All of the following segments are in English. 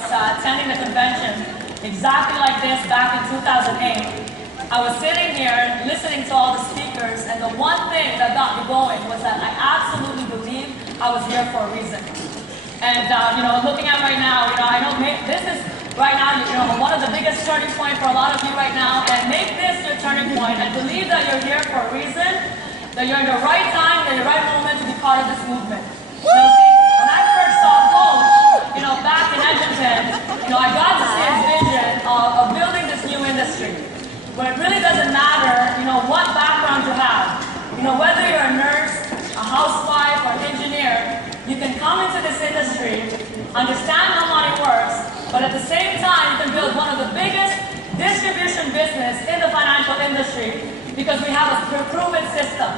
was attending the convention exactly like this back in 2008. I was sitting here listening to all the speakers, and the one thing that got me going was that I absolutely believed I was here for a reason. And looking at right now, I know this is right now, one of the biggest turning points for a lot of you right now, and make this your turning point and believe that you're here for a reason, that you're in the right time, in the right moment to be part of this movement. See, when I first saw Coach, back in Edmonton, I got to see his vision of building this new industry, where it really doesn't matter, what background you have. Whether you're a nurse, a housewife, or an engineer, you can come into this industry, understand how money works, but at the same time, you can build one of the biggest distribution business in the financial industry because we have a proven system.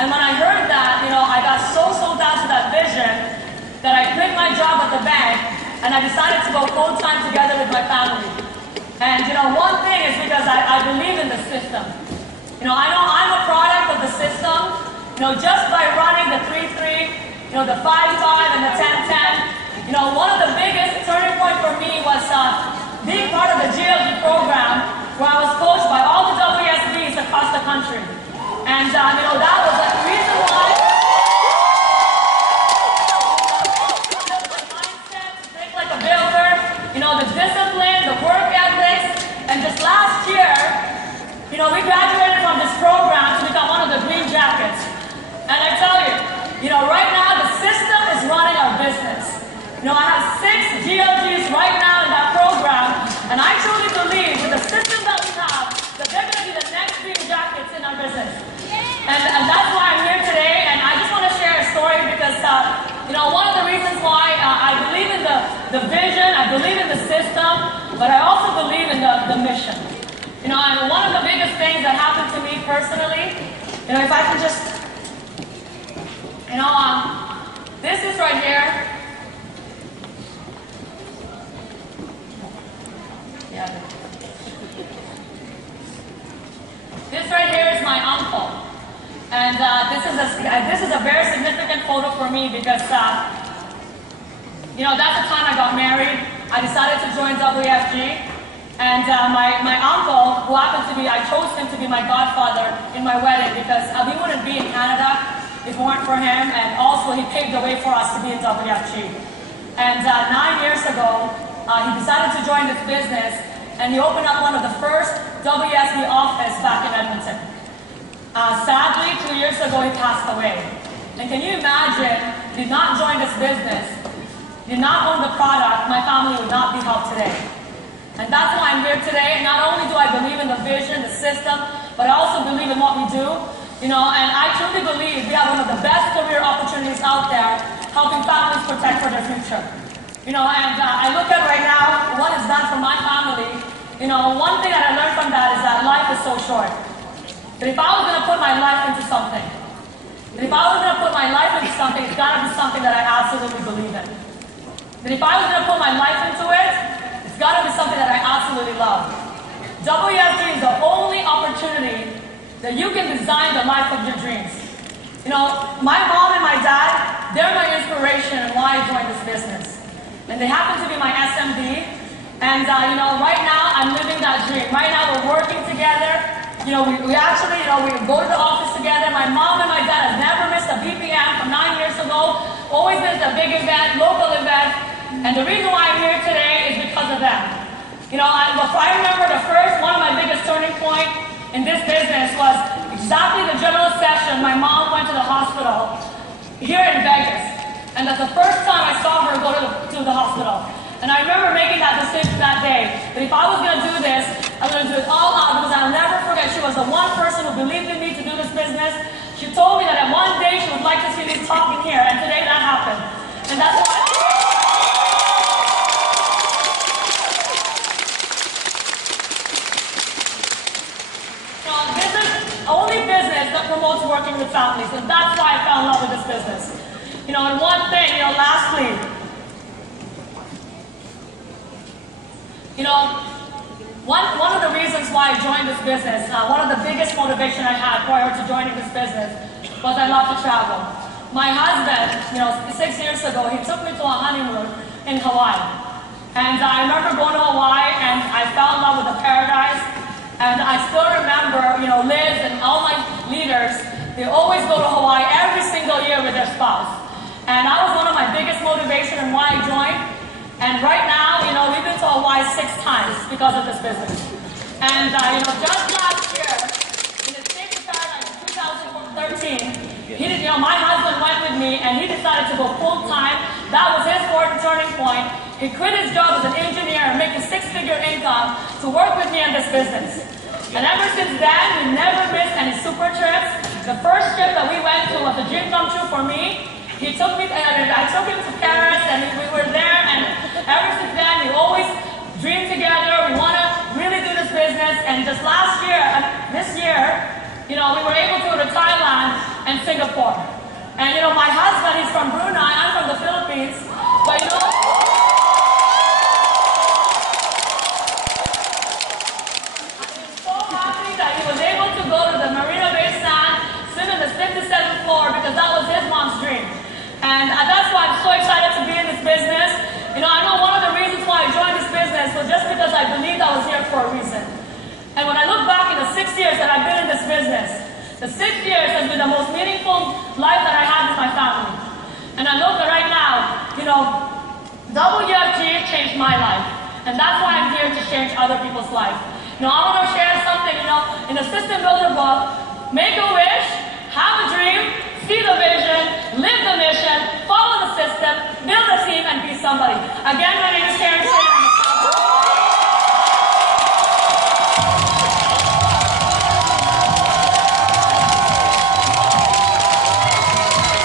And when I heard that, I got so sold out to that vision that I quit my job at the bank and I decided to go full-time together with my family. And one thing is because I believe in the system. I know I'm a product of the system. Just by running the 3-3, the 5-5 and the 10-10, one of the biggest turning point for me was being part of the GLG program where I was coached by all the WFGs across the country. And that was the reason why the mindset to think like a builder, the discipline, the work ethics, and just last year, we graduated from this program to become one of the green jackets. And I tell you, right now the system is running our business. I have 6 GLGs right now in that program, and I truly believe with the system that we have, that they're going to be the next green jackets in our business. And that's why I'm here today, and I just want to share a story because, one of the reasons why I believe in the vision, I believe in the system, but I also believe in the mission. And one of the biggest things that happened to me personally, if I can just, this is right here. Yeah. This right here is my uncle. And this is a very significant photo for me because, that's the time I got married. I decided to join WFG. And my uncle, who happened to be, I chose him to be my godfather in my wedding because we wouldn't be in Canada if it weren't for him. And also, he paved the way for us to be in WFG. And 9 years ago, he decided to join this business, and he opened up one of the first WFG office back in Edmonton. Sadly, 2 years ago, he passed away. And can you imagine, if he did not join this business, did not own the product, my family would not be helped today. And that's why I'm here today. Not only do I believe in the vision, the system, but I also believe in what we do. And I truly believe we have one of the best career opportunities out there, helping families protect for their future. And I look at right now what is done for my family. One thing that I learned from that is that life is so short. That if I was going to put my life into something, it's got to be something that I absolutely believe in. That if I was going to put my life into it, it's got to be something that I absolutely love. WFG is the only opportunity that you can design the life of your dreams. My mom and my dad, they're my inspiration and why I joined this business. And they happen to be my SMD. And, right now I'm living that dream. Right now we're working together. We actually, we go to the office together. My mom and my dad have never missed a BPM from 9 years ago. Always missed a big event, local event. And the reason why I'm here today is because of them. I remember one of my biggest turning point in this business was exactly the general session. My mom went to the hospital here in Vegas. And that's the first time I saw her go to the hospital. And I remember making that decision that day, that if I was going to do this, I was going to do it all out because I'll never forget she was the one person who believed in me to do this business. She told me that one day she would like to see me talking here, and today that happened. And that's why this is the only business that promotes working with families, and that's why I fell in love with this business. And one thing, lastly, one of the reasons why I joined this business, one of the biggest motivation I had prior to joining this business was I love to travel. My husband, 6 years ago, he took me to a honeymoon in Hawaii. And I remember going to Hawaii, and I fell in love with the paradise. And I still remember, you know, Liz and all my leaders, they always go to Hawaii every single year with their spouse. And that was one of my biggest motivation and why I joined. And right now, you know, we've been to Hawaii 6 times because of this business. And, you know, just last year, in the State of Paradise in 2013, you know, my husband went with me and he decided to go full-time. That was his important turning point. He quit his job as an engineer and making 6-figure income to work with me in this business. And ever since then, we never missed any super trips. The first trip that we went to was a dream come true for me. He took me, I took him to Paris, and we were there, and ever since then, we always dream together. We want to really do this business. And just last year, this year, you know, we were able to go to Thailand and Singapore. And, you know, my husband, he's from Brunei, I'm from the Philippines. But, you know, I'm so happy that he was able to go to the Marina Bay Sands, sit in the 57th floor, because that was his mom's dream. And that's why I'm so excited to be in this business. You know, I know one of the reasons why I joined this business was just because I believed I was here for a reason. And when I look back in the 6 years that I've been in this business, the 6 years has been the most meaningful life that I had with my family. And I look at right now, you know, WFG changed my life. And that's why I'm here to change other people's life. You know, I want to share something, you know, in the System Builder book, make a wish, have a dream, see the vision, live the mission, follow the system, build a team, and be somebody. Again, my name is Karen.